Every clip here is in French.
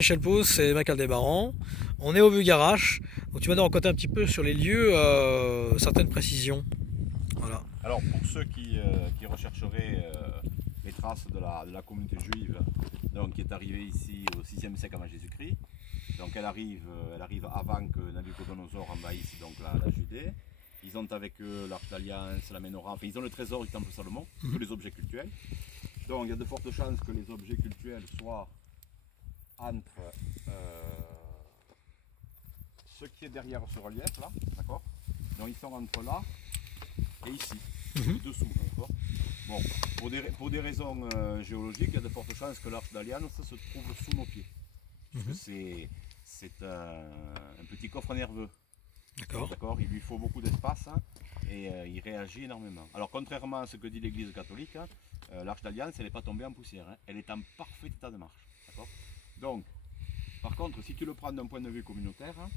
Michel Pousse et Michael Desbarans. On est au Bugarache. Donc tu vas nous raconter un petit peu sur les lieux, certaines précisions. Voilà. Alors pour ceux qui rechercheraient les traces de la communauté juive, donc, qui est arrivée ici au 6e siècle avant Jésus-Christ, donc elle arrive avant que Nabucodonosor envahisse donc la Judée. Ils ont avec eux l'Arche d'Alliance, la Ménorah, enfin ils ont le trésor du Temple Salomon, tous les objets cultuels. Donc il y a de fortes chances que les objets cultuels soient entre ce qui est derrière ce relief là, d'accord. Donc ils sont entre là et ici, dessous, d'accord. Bon, pour des raisons géologiques, il y a de fortes chances que l'Arche d'Alliance se trouve sous nos pieds. Puisque c'est un petit coffre nerveux. D'accord. Il lui faut beaucoup d'espace, hein, et il réagit énormément. Alors contrairement à ce que dit l'Église catholique, hein, l'Arche d'Alliance, elle n'est pas tombée en poussière, hein, elle est en parfait état de marche. Donc, par contre, si tu le prends d'un point de vue communautaire, hein,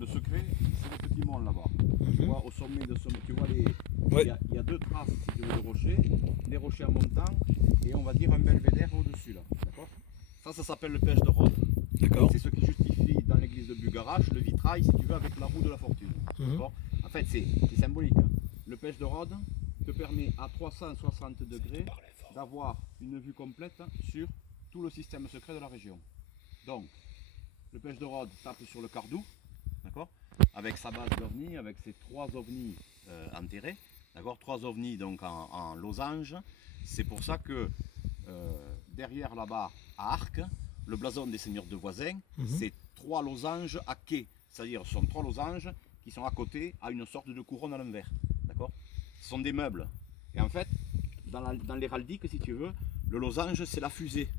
le secret, c'est le petit mont là-bas. Tu vois, au sommet de ce mont, tu vois, il y a deux traces, si tu veux, de rochers, des rochers en montant, et on va dire un belvédère au-dessus, là. D'accord. Ça s'appelle le pêche de Rhodes. C'est ce qui justifie dans l'église de Bugarache le vitrail, si tu veux, avec la roue de la fortune. En fait, c'est symbolique. Hein. Le pêche de Rhodes te permet à 360 degrés d'avoir une vue complète sur tout le système secret de la région. Donc, le pêche de Rhodes tape sur le Cardou, d'accord, avec sa base d'ovnis, avec ses trois ovnis enterrés, d'accord, trois ovnis donc en losange. C'est pour ça que derrière là-bas, à Arc, le blason des seigneurs de Voisin, c'est trois losanges à quai, c'est-à-dire ce sont trois losanges qui sont à côté à une sorte de couronne à l'envers, d'accord. Ce sont des meubles. Et en fait, dans l'héraldique, si tu veux, le losange c'est la fusée.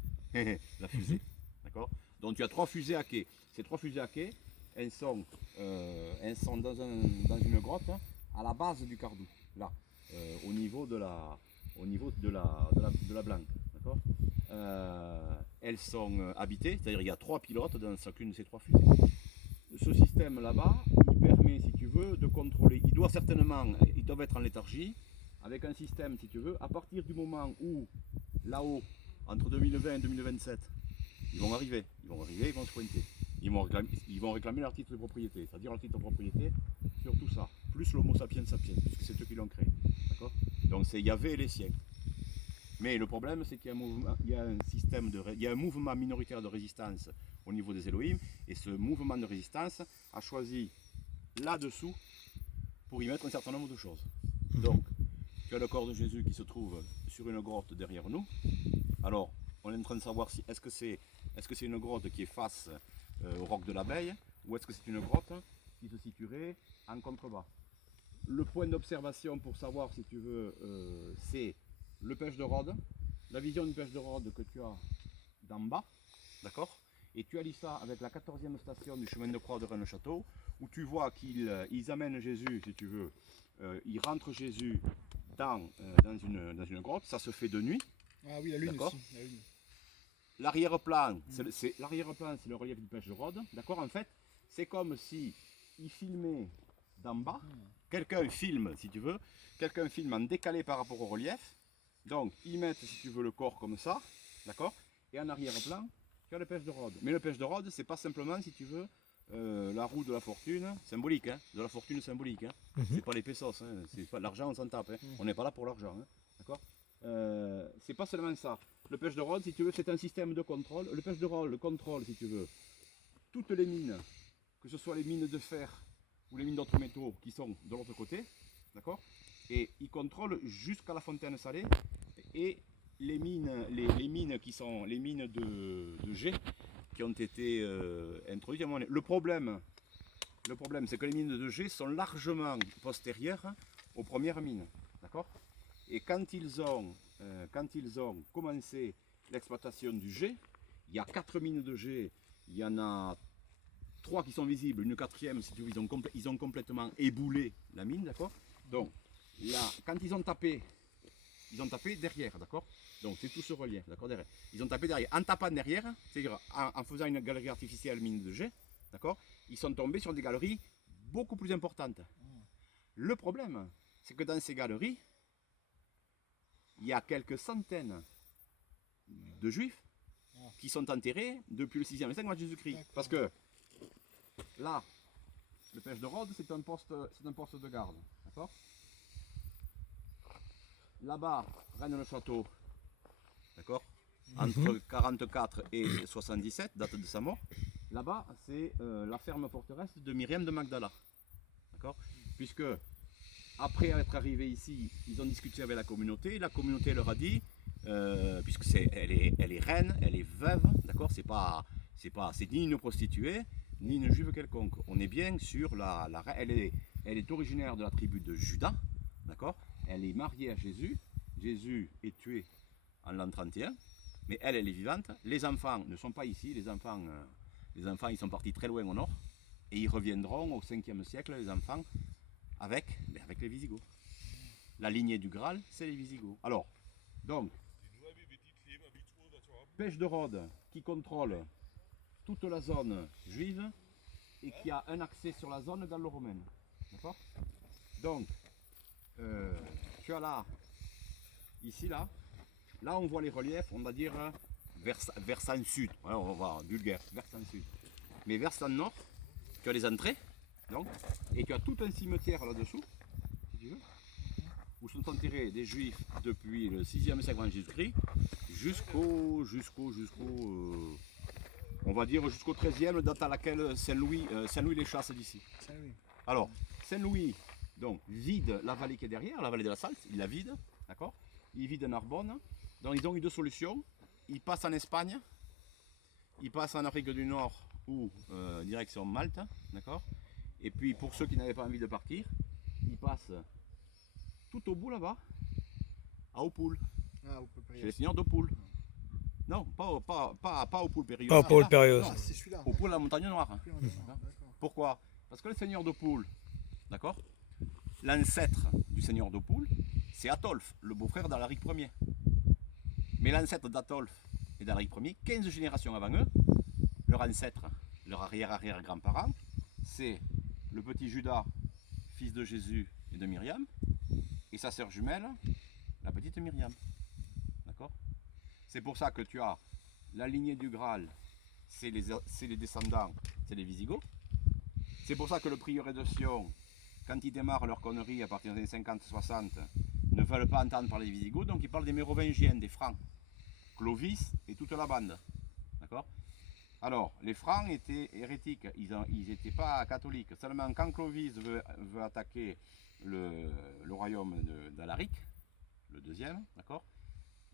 La fusée, d'accord. Donc tu as trois fusées à quai. Ces trois fusées à quai, elles sont dans une grotte, hein, à la base du Cardou, là, au niveau de la Blanque, d'accord. Elles sont habitées, c'est-à-dire il y a trois pilotes dans chacune de ces trois fusées. Ce système là-bas, il permet, si tu veux, de contrôler. Ils doivent être en léthargie, avec un système, si tu veux, à partir du moment où, là-haut, entre 2020 et 2027, ils vont arriver, ils vont se pointer. Ils vont réclamer leur titre de propriété, c'est-à-dire leur titre de propriété sur tout ça, plus l'homo sapiens sapiens, puisque c'est eux qui l'ont créé. D'accord. Donc c'est Yahvé et les siens. Mais le problème, c'est qu'il y a un mouvement minoritaire de résistance au niveau des Elohim, et ce mouvement de résistance a choisi là-dessous pour y mettre un certain nombre de choses. Donc, tu as le corps de Jésus qui se trouve sur une grotte derrière nous. Alors, on est en train de savoir si est-ce que c'est une grotte qui est face au roc de l'abeille, ou est-ce que c'est une grotte qui se situerait en contrebas. Le point d'observation pour savoir, si tu veux, c'est le pêche de Rhodes, la vision du pêche de Rhodes que tu as d'en bas, d'accord. Et tu allies ça avec la 14e station du chemin de croix de Rennes-le-Château, où tu vois qu'ils amènent Jésus, si tu veux, ils rentrent Jésus dans une grotte, ça se fait de nuit. Ah oui, la lune aussi. La lune. L'arrière-plan, c'est le relief du pêche de Rhodes, d'accord. En fait, c'est comme si il filmait d'en bas, quelqu'un filme, si tu veux, quelqu'un filme en décalé par rapport au relief. Donc, ils mettent, si tu veux, le corps comme ça, d'accord. Et en arrière-plan, tu as le pêche de Rhodes. Mais le pêche de Rhodes, c'est pas simplement, si tu veux, la roue de la fortune symbolique, hein, de la fortune symbolique. Hein. C'est pas les pesos, hein, c'est pas l'argent, on s'en tape. Hein. On n'est pas là pour l'argent, hein, d'accord. C'est pas seulement ça. Le pêche de Rhodes, si tu veux, c'est un système de contrôle. Le pêche de Rhodes contrôle, si tu veux, toutes les mines, que ce soit les mines de fer ou les mines d'autres métaux qui sont de l'autre côté, d'accord. Et il contrôle jusqu'à la fontaine salée et les mines qui sont les mines de jet qui ont été introduites à un moment donné. Le problème, c'est que les mines de jet sont largement postérieures aux premières mines, d'accord. Et quand ils ont commencé l'exploitation du jet, il y a 4 mines de jet, il y en a 3 qui sont visibles, une quatrième, si tu veux, ils ont complètement éboulé la mine, d'accord. Donc là, quand ils ont tapé derrière, d'accord. Donc c'est tout ce relief, d'accord, derrière. Ils ont tapé derrière. En tapant derrière, c'est-à-dire en faisant une galerie artificielle mine de jet, d'accord, ils sont tombés sur des galeries beaucoup plus importantes. Le problème, c'est que dans ces galeries, il y a quelques centaines de juifs qui sont enterrés depuis le 6e siècle avant Jésus-Christ. Parce que là, le Pêche de Rhodes, c'est un poste de garde. D'accord. Là-bas, Rennes-le-Château, d'accord, entre 44 et 77, date de sa mort. Là-bas, c'est la ferme forteresse de Myriam de Magdala. D'accord. Puisque, après être arrivés ici, ils ont discuté avec la communauté leur a dit, puisque elle est reine, elle est veuve, d'accord, c'est ni une prostituée, ni une juive quelconque. On est bien sur elle est originaire de la tribu de Juda, d'accord. Elle est mariée à Jésus. Jésus est tué en l'an 31, mais elle est vivante. Les enfants ne sont pas ici. Les enfants, ils sont partis très loin au nord, et ils reviendront au 5e siècle, les enfants, avec les Visigoths. La lignée du Graal, c'est les Visigoths. Alors, donc, Pêche de Rhodes qui contrôle toute la zone juive et qui a un accès sur la zone gallo-romaine. D'accord. Donc, tu as là, ici, là on voit les reliefs, on va dire versant sud, ouais, on va voir, vulgaire, versant sud. Mais versant nord, tu as les entrées, donc, et tu as tout un cimetière là-dessous, si tu veux, où sont enterrés des juifs depuis le 6e siècle avant Jésus-Christ jusqu'au on va dire jusqu'au 13e, date à laquelle Saint-Louis les chasse d'ici. Alors, Saint-Louis, donc, vide la vallée qui est derrière, la vallée de la Salte, il la vide, d'accord. Il vide Narbonne, donc ils ont eu deux solutions. Ils passent en Espagne, ils passent en Afrique du Nord ou direction Malte, d'accord. Et puis pour ceux qui n'avaient pas envie de partir, ils passent tout au bout là-bas, à Oppoul, chez les seigneurs d'Oppoul. Non, pas Oppoul Périlleux. Pas Paul Périlleux. Ah, c'est celui-là. Oppoul, la montagne noire. D'accord. Pourquoi? Parce que le seigneur d'Oppoul, d'accord, l'ancêtre du seigneur d'Oppoul, c'est Atolphe, le beau-frère d'Alaric Ier. Mais l'ancêtre d'Atolphe et d'Alaric Ier, 15 générations avant eux, leur ancêtre, leur arrière-arrière-grand-parent, c'est le petit Judas, fils de Jésus et de Myriam, et sa sœur jumelle, la petite Myriam. D'accord. C'est pour ça que tu as la lignée du Graal, c'est les descendants, c'est les Visigoths. C'est pour ça que le prieuré de Sion, quand ils démarrent leur connerie à partir des années 50-60, ne veulent pas entendre parler des Visigoths, donc ils parlent des Mérovingiens, des Francs, Clovis et toute la bande. D'accord. Alors, les Francs étaient hérétiques, ils n'étaient pas catholiques. Seulement quand Clovis veut attaquer le royaume d'Alaric, le deuxième, d'accord,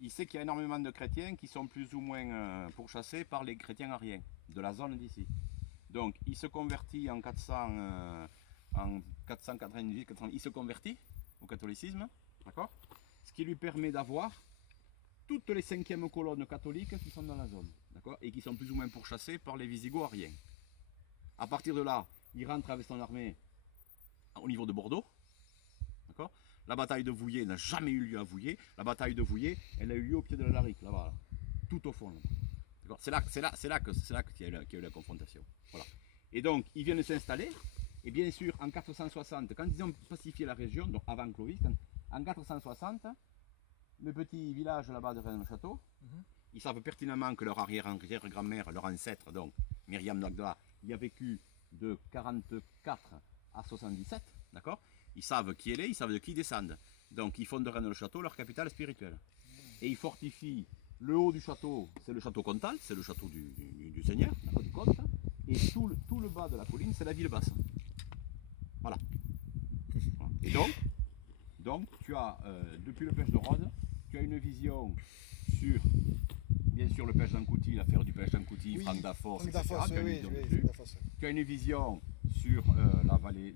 il sait qu'il y a énormément de chrétiens qui sont plus ou moins pourchassés par les chrétiens ariens de la zone d'ici. Donc il se convertit en 498, il se convertit au catholicisme, d'accord, ce qui lui permet d'avoir toutes les 5e colonnes catholiques qui sont dans la zone, d'accord, et qui sont plus ou moins pourchassées par les Visigoths ariens. À partir de là, il rentre avec son armée au niveau de Bordeaux, d'accord. La bataille de Vouillers n'a jamais eu lieu à Vouillers. La bataille de Vouillers, elle a eu lieu au pied de l'Alaric, là-bas, là, tout au fond. C'est là qu'il y a eu la confrontation. Voilà. Et donc, ils viennent s'installer. Et bien sûr, en 460, quand ils ont pacifié la région, donc avant Clovis, en 460, le petit village là-bas de Rennes-le-Château, ils savent pertinemment que leur arrière-grand-mère, leur ancêtre, donc Myriam Magdala, y a vécu de 44 à 77, d'accord. Ils savent qui elle est, ils savent de qui ils descendent. Donc ils font de Rennes-le-Château leur capitale spirituelle. Et ils fortifient le haut du château, c'est le château comtal, c'est le château du seigneur, du comte. Et tout le bas de la colline, c'est la ville basse. Voilà. Et donc tu as, depuis le Pêche de Rhodes, tu as une vision sur, bien sûr, le pêche d'Ancouty, l'affaire du pêche d'Ancouty, oui, Franck Dafos, etc. Tu as une vision sur la vallée.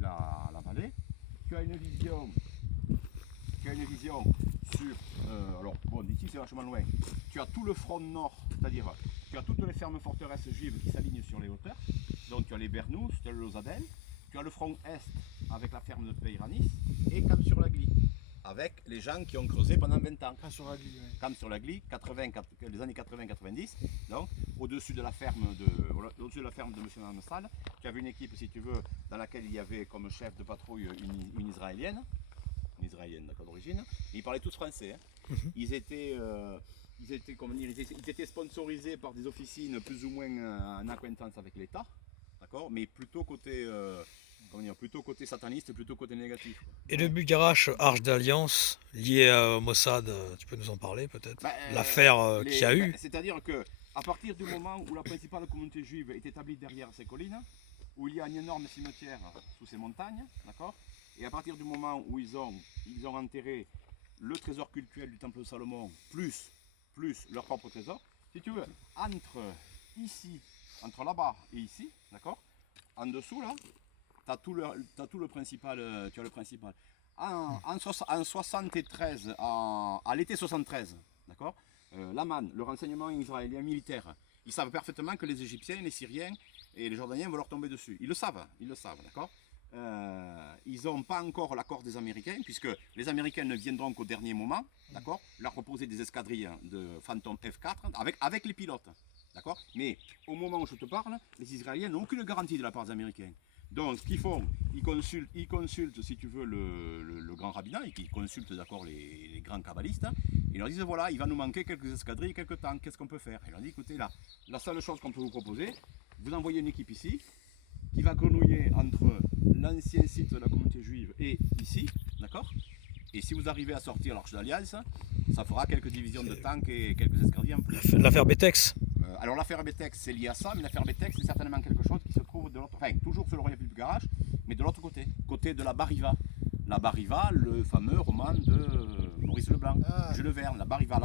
Tu as une vision sur, alors bon, d'ici c'est vachement loin, tu as tout le front nord, c'est-à-dire tu as toutes les fermes forteresses juives qui s'alignent sur les hauteurs, donc tu as les Bernous, tu as le Losadel, tu as le front est avec la ferme de Peiranis et Camp sur la Glie, avec les gens qui ont creusé pendant 20 ans. Camp sur la Glie, oui. Camp sur la Glie, les années 80-90, donc au-dessus de la ferme de M. Amsal, tu avais une équipe, si tu veux, dans laquelle il y avait comme chef de patrouille une Israélienne d'accord, d'origine, ils parlaient tous français. Hein. Ils ils étaient sponsorisés par des officines plus ou moins en acquaintance avec l'État, d'accord, mais plutôt côté, plutôt côté sataniste, plutôt côté négatif. Quoi. Et le Bucarache Arche d'Alliance, lié au Mossad, tu peux nous en parler peut-être? L'affaire qu'il y a eu. C'est-à-dire que à partir du moment où la principale communauté juive est établie derrière ces collines, où il y a un énorme cimetière sous ces montagnes, d'accord, et à partir du moment où ils ont enterré le trésor cultuel du temple de Salomon, plus leur propre trésor, si tu veux, entre là-bas et ici, d'accord, en dessous là, tu as tout le principal, tu as le principal. En 73, à l'été 73, d'accord, l'Aman, le renseignement israélien militaire, ils savent parfaitement que les Égyptiens, les Syriens et les Jordaniens vont leur tomber dessus. Ils le savent, d'accord. Ils n'ont pas encore l'accord des Américains, puisque les Américains ne viendront qu'au dernier moment, d'accord, leur proposer des escadrilles de Phantom F4 avec les pilotes, d'accord. Mais au moment où je te parle, les Israéliens n'ont aucune garantie de la part des Américains. Donc ce qu'ils font, ils consultent si tu veux le grand rabbinat, et ils consultent d'accord les grands kabbalistes, ils leur disent voilà, il va nous manquer quelques escadrilles, quelques tanks, qu'est-ce qu'on peut faire? Ils leur disent écoutez là, la seule chose qu'on peut vous proposer, vous envoyez une équipe ici, qui va grenouiller entre l'ancien site de la communauté juive et ici, d'accord. Et si vous arrivez à sortir l'Arche d'Alliance, ça fera quelques divisions de tanks et quelques escadrilles en plus. L'affaire Betex. Alors l'affaire Betex, c'est lié à ça, mais l'affaire Betex, c'est certainement quelque chose qui se trouve de l'autre, enfin toujours sur le relief du Bucarache, mais de l'autre côté de la Bariva. La Bariva, le fameux roman de Maurice Leblanc, Jules Verne. La Bariva,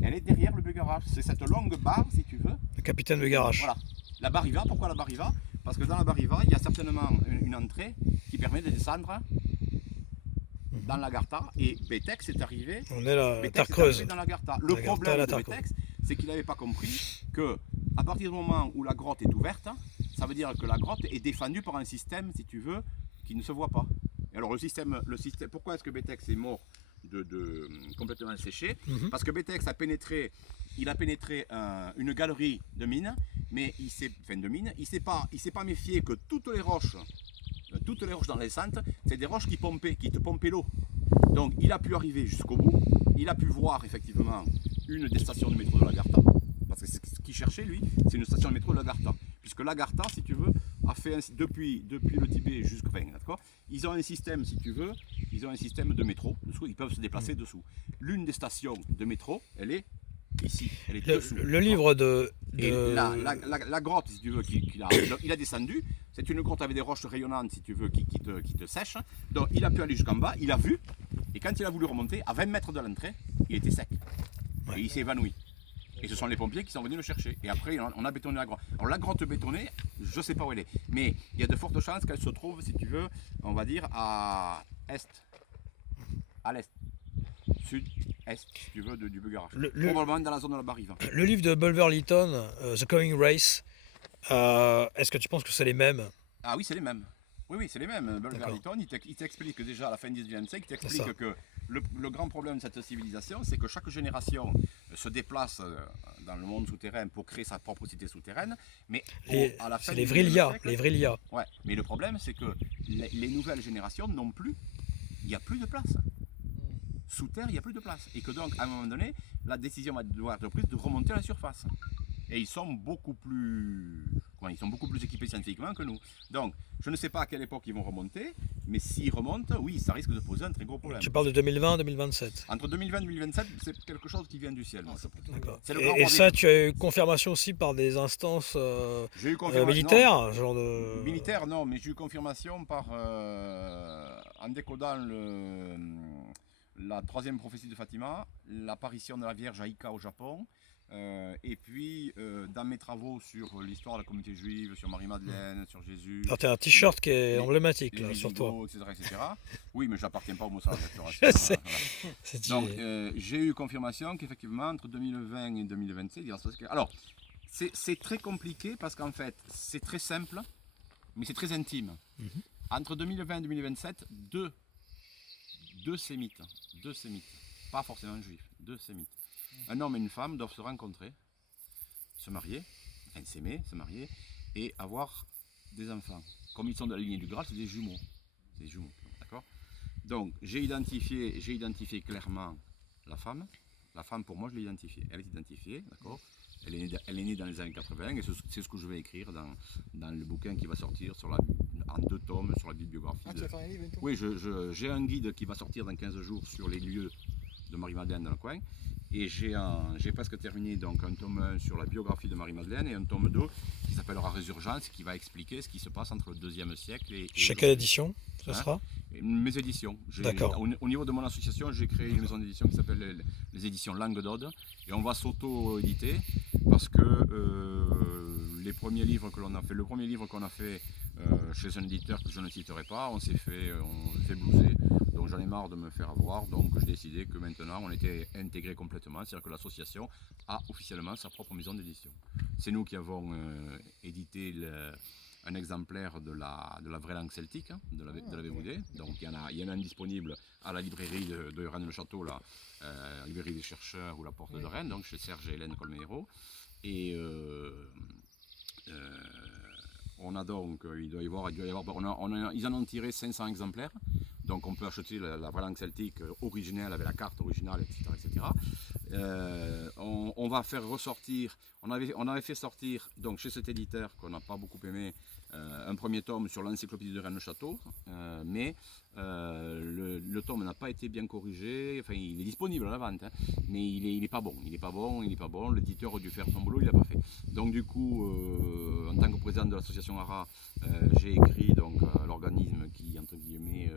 elle est derrière le Bucarache. C'est cette longue barre, si tu veux. Le capitaine Bucarache. Voilà. La Bariva, pourquoi la Bariva? Parce que dans la Bariva, il y a certainement une entrée qui permet de descendre dans l'Agartha, et Betex est arrivé. On est la terre creuse. Dans l'Agartha. Le problème de Betex, c'est qu'il n'avait pas compris que à partir du moment où la grotte est ouverte, ça veut dire que la grotte est défendue par un système, si tu veux, qui ne se voit pas. Et alors le système, pourquoi est-ce que Betex est mort complètement séché? Parce que Betex a pénétré une galerie de mines, mais il s'est pas méfié que toutes les roches dans les descentes, c'est des roches qui te pompaient l'eau. Donc il a pu arriver jusqu'au bout, il a pu voir effectivement une des stations de métro de l'Agartha, parce que c'est ce qu'il cherchait lui, c'est une station de métro de l'Agartha. Puisque l'Agartha, si tu veux, a fait depuis le Tibet jusqu'au d'accord, ils ont un système, si tu veux, de métro dessous, ils peuvent se déplacer dessous. L'une des stations de métro, elle est ici, elle est dessous. Le livre de... Et la grotte, si tu veux, il a descendu, c'est une grotte avec des roches rayonnantes, si tu veux, qui te sèchent. Donc il a pu aller jusqu'en bas, il a vu, et quand il a voulu remonter, à 20 mètres de l'entrée, il était sec. Et il s'est évanoui. Et ce sont les pompiers qui sont venus le chercher. Et après, on a bétonné la grotte. Alors la grotte bétonnée, je ne sais pas où elle est. Mais il y a de fortes chances qu'elle se trouve, si tu veux, on va dire, à l'est. Sud-est, si tu veux, du Bucarache. Probablement dans la zone de la Bariva. Le livre de Bulwer Lytton, The Coming Race, est-ce que tu penses que c'est les mêmes? Ah oui, c'est les mêmes. Oui, c'est les mêmes. Bulwer Lytton, il t'explique que déjà à la fin du XIXe siècle, il t'explique que le grand problème de cette civilisation, c'est que chaque génération se déplace dans le monde souterrain pour créer sa propre cité souterraine, mais à la fin les Vrilya. Ouais, mais le problème, c'est que les nouvelles générations n'ont plus, il n'y a plus de place. Sous terre, il n'y a plus de place. Et que donc, à un moment donné, la décision va devoir être prise de remonter à la surface. Et ils sont beaucoup plus équipés scientifiquement que nous. Donc, je ne sais pas à quelle époque ils vont remonter, mais s'ils remontent, oui, ça risque de poser un très gros problème. Tu parles de 2020-2027. Entre 2020 et 2027, c'est quelque chose qui vient du ciel. D'accord. Et ça, tu as eu confirmation aussi par des instances militaires, genre de... Militaires, non, mais j'ai eu confirmation en décodant la troisième prophétie de Fatima, l'apparition de la Vierge à Ika au Japon, et puis dans mes travaux sur l'histoire de la communauté juive, sur Marie-Madeleine, sur Jésus. Alors tu as un t-shirt qui est emblématique là, sur toi. Etc. Oui, mais je n'appartiens pas au Mossad. Je sais. Donc j'ai eu confirmation qu'effectivement entre 2020 et 2027, il y a... Alors, c'est très compliqué parce qu'en fait, c'est très simple, mais c'est très intime. Entre 2020 et 2027, deux sémites, pas forcément juifs, deux sémites. Un homme et une femme doivent se rencontrer, se marier, enfin s'aimer, se marier, et avoir des enfants. Comme ils sont de la lignée du Graal, c'est des jumeaux. D'accord. Donc j'ai identifié clairement la femme, La femme, pour moi, je l'ai identifiée. Elle est identifiée, d'accord. Elle est née dans les années 80 et c'est ce que je vais écrire dans le bouquin qui va sortir en 2 tomes sur la bibliographie. Ah, tu vas faire un livre bientôt? Oui, j'ai un guide qui va sortir dans 15 jours sur les lieux de Marie-Madeleine dans le coin. Et j'ai presque terminé donc un tome 1 sur la biographie de Marie-Madeleine et un tome 2 qui s'appellera Résurgence, qui va expliquer ce qui se passe entre le 2e siècle et Chez quelle édition ce sera? Mes éditions. D'accord. Au niveau de mon association, j'ai créé une maison d'édition qui s'appelle les éditions Langue d'Aude et on va s'auto-éditer parce que les premiers livres que l'on a fait, le premier livre qu'on a fait chez un éditeur que je ne citerai pas, on s'est fait blouser. Donc j'en ai marre de me faire avoir, donc j'ai décidé que maintenant on était intégré complètement, c'est-à-dire que l'association a officiellement sa propre maison d'édition. C'est nous qui avons édité un exemplaire de la vraie langue celtique, de la VOD. Donc il y en a un disponible à la librairie de Rennes-le-Château, la librairie des chercheurs ou la porte de Rennes, donc chez Serge et Hélène Colmeiro. Et on a donc, ils en ont tiré 500 exemplaires. Donc on peut acheter la vraie langue celtique originelle avec la carte originale, etc. etc. On va faire ressortir, on avait fait sortir donc chez cet éditeur qu'on n'a pas beaucoup aimé, un premier tome sur l'encyclopédie de Rennes-le-Château, mais le tome n'a pas été bien corrigé, enfin il est disponible à la vente, hein, mais il est pas bon, l'éditeur a dû faire son boulot, il l'a pas fait. Donc du coup, en tant que président de l'association ARA, j'ai écrit donc l'organisme qui, entre guillemets,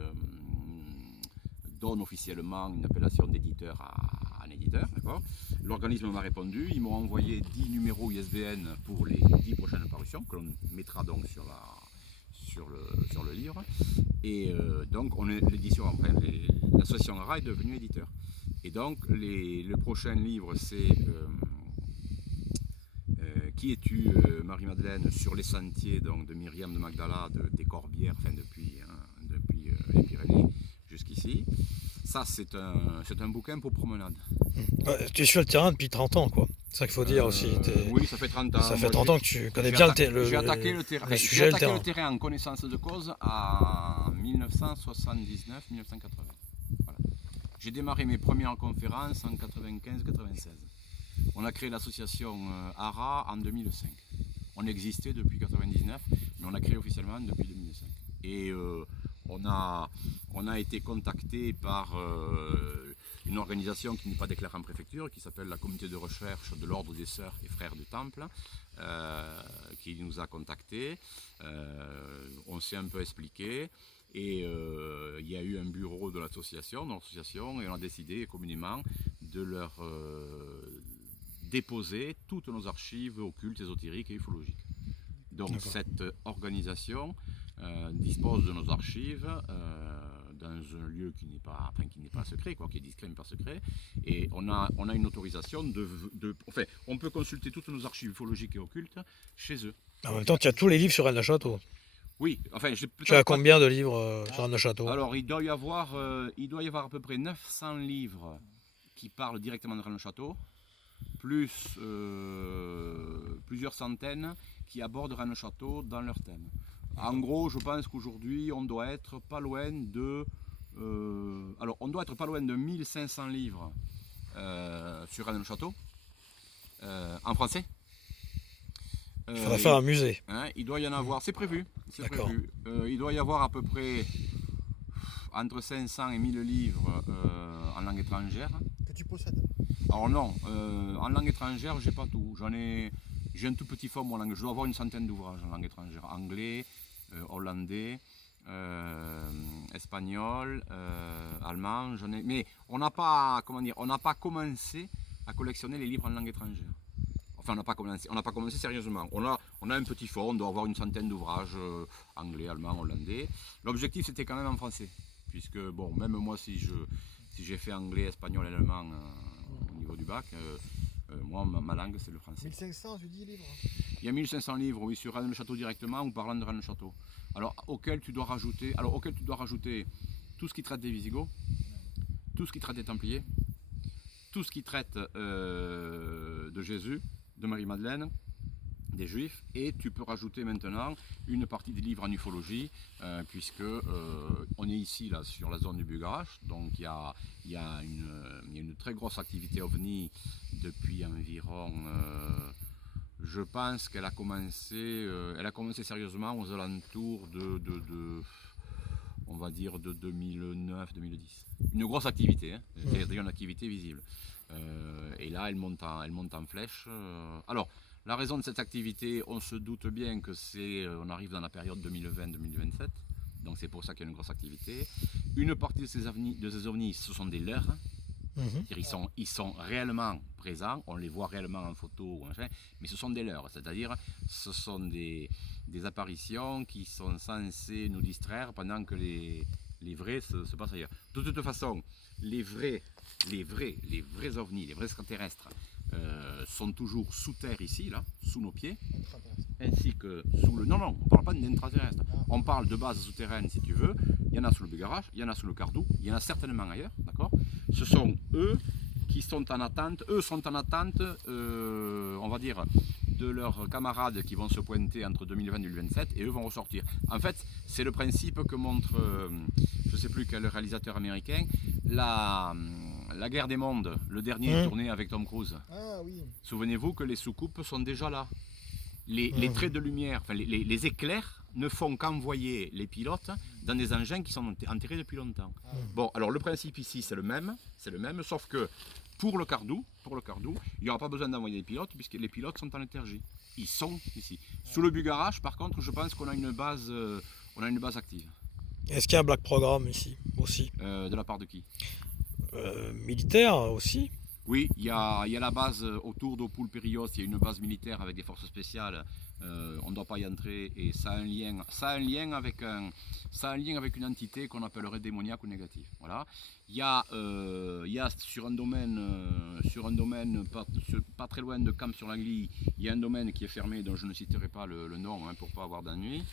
donne officiellement une appellation d'éditeur à un éditeur. L'organisme m'a répondu, ils m'ont envoyé 10 numéros ISBN pour les 10 prochaines parutions, que l'on mettra donc sur le livre. Et donc l'association ARA est devenue éditeur. Et donc le prochain livre c'est Qui es-tu Marie-Madeleine sur les sentiers donc, de Myriam de Magdala des Corbières, enfin depuis les Pyrénées jusqu'ici. Ça c'est un bouquin pour promenade. Ouais, tu es sur le terrain depuis 30 ans, quoi. C'est ça qu'il faut dire aussi. Oui, ça fait 30 ans. Ça fait 30 ans que tu connais bien j'ai attaqué le terrain. J'ai attaqué le terrain en connaissance de cause en 1979-1980. Voilà. J'ai démarré mes premières conférences en 95-96. On a créé l'association ARA en 2005. On existait depuis 99, mais on a créé officiellement depuis 2005. Et on a été contacté par une organisation qui n'est pas déclarée en préfecture, qui s'appelle la communauté de recherche de l'ordre des sœurs et frères du Temple, qui nous a contactés. On s'est un peu expliqué. Et il y a eu un bureau de l'association, et on a décidé communément de leur déposer toutes nos archives occultes, ésotériques et ufologiques. Donc cette organisation dispose de nos archives dans un lieu qui n'est pas secret, qui est discret mais pas secret, et on a une autorisation enfin, on peut consulter toutes nos archives ufologiques et occultes chez eux. En même temps, tu as tous les livres sur Rennes-le-Château. Oui, enfin, tu as combien de livres sur Rennes-le-Château? Alors, il doit y avoir à peu près 900 livres qui parlent directement de Rennes-le-Château, plus plusieurs centaines qui abordent Rennes-le-Château dans leur thème. En gros, je pense qu'aujourd'hui, on doit être pas loin de 1500 livres sur Rennes-le-Château, en français. Il faudra faire un musée. Hein, il doit y en avoir, c'est prévu. D'accord. Il doit y avoir à peu près entre 500 et 1000 livres en langue étrangère. Que tu possèdes? Alors non, en langue étrangère, j'ai pas tout. J'ai un tout petit fond en langue. Je dois avoir une centaine d'ouvrages en langue étrangère. Anglais, hollandais, espagnol, allemand. Mais on n'a pas commencé à collectionner les livres en langue étrangère. Enfin, on n'a pas commencé sérieusement. On a un petit fond, on doit avoir une centaine d'ouvrages anglais, allemand, hollandais. L'objectif c'était quand même en français, puisque bon, même moi si j'ai fait anglais, espagnol et allemand au niveau du bac, moi ma langue c'est le français. 1500 tu dis livres? Il y a 1500 livres, oui, sur Rennes-le-Château directement ou parlant de Rennes-le-Château. Alors auquel tu dois rajouter tout ce qui traite des Visigoths, tout ce qui traite des Templiers, tout ce qui traite de Jésus, de Marie-Madeleine, des Juifs, et tu peux rajouter maintenant une partie des livres en ufologie, puisque on est ici là, sur la zone du Bugarach, donc il y a une très grosse activité OVNI depuis environ, je pense qu'elle a commencé sérieusement aux alentours on va dire de 2009-2010. Une grosse activité, hein, c'est-à-dire une activité visible. Et là, elle monte en flèche. Alors, la raison de cette activité, on se doute bien que on arrive dans la période 2020-2027, donc c'est pour ça qu'il y a une grosse activité. Une partie de ces ovnis, ce sont des leurres. Ils sont réellement présents, on les voit réellement en photo, mais ce sont des leurres, c'est-à-dire ce sont des apparitions qui sont censées nous distraire pendant que les vrais se passent ailleurs. De toute façon, les vrais ovnis, les vrais extraterrestres sont toujours sous terre ici, là, sous nos pieds, ainsi que sous le... Non, on ne parle pas d'intraterrestres, on parle de bases souterraines si tu veux. Il y en a sous le Bugarach, il y en a sous le Cardou, il y en a certainement ailleurs, d'accord. Ce sont eux qui sont en attente, on va dire, de leurs camarades qui vont se pointer entre 2020 et 2027, et eux vont ressortir. En fait, c'est le principe que montre, je ne sais plus quel réalisateur américain, la guerre des mondes, le dernier tourné avec Tom Cruise. Ah oui. Souvenez-vous que les soucoupes sont déjà là. Les traits de lumière, enfin, les éclairs ne font qu'envoyer les pilotes dans des engins qui sont enterrés depuis longtemps. Bon, alors le principe ici c'est le même, sauf que pour le Cardou, il n'y aura pas besoin d'envoyer des pilotes puisque les pilotes sont en léthargie. Ils sont ici. Sous le Bugarach, par contre, je pense qu'on a une base active. Est-ce qu'il y a un black programme ici aussi? De la part de qui? Militaire aussi? Oui, il y a la base autour d'Opul Périos, il y a une base militaire avec des forces spéciales, on ne doit pas y entrer, et ça a un lien avec une entité qu'on appellerait démoniaque ou négative. Voilà. Il y a sur un domaine pas très loin de Camp-sur-l'Agly, il y a un domaine qui est fermé dont je ne citerai pas le nom pour ne pas avoir d'ennui.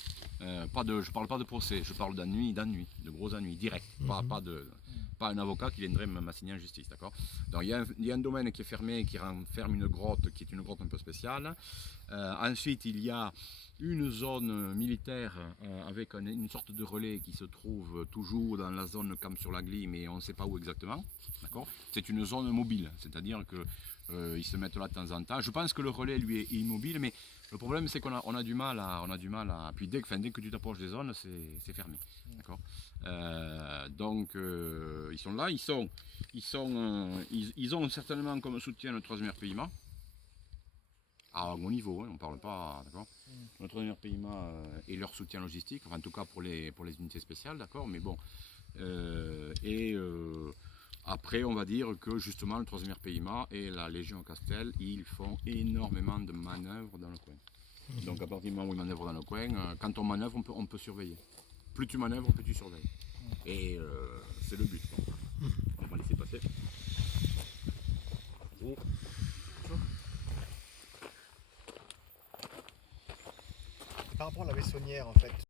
Je ne parle pas de procès, je parle d'ennui, de gros ennuis, direct, pas un avocat qui viendrait m'assigner en justice, d'accord. Donc il y a un domaine qui est fermé, qui renferme une grotte, qui est une grotte un peu spéciale. Ensuite, il y a une zone militaire avec une sorte de relais qui se trouve toujours dans la zone Camp-sur-l'Agly, mais on ne sait pas où exactement, d'accord. C'est une zone mobile, c'est-à-dire que ils se mettent là de temps en temps. Je pense que le relais, lui, est immobile, mais le problème, c'est qu'on a du mal à... Puis dès que tu t'approches des zones, c'est fermé, d'accord. Donc, ils sont là, ils ont certainement comme soutien le 3e RPIMA. À bon niveau, on ne parle pas, d'accord. Le 3e RPIMA et leur soutien logistique, enfin, en tout cas pour les unités spéciales, d'accord. Mais bon, après, on va dire que justement le 3e RPIMA et la Légion Castel, ils font énormément de manœuvres dans le coin. Donc à partir du moment où ils manœuvrent dans le coin, quand on manœuvre, on peut surveiller. Plus tu manœuvres, plus tu surveilles. Et c'est le but. Donc, on va laisser passer. Par rapport à la vaissonnière, en fait,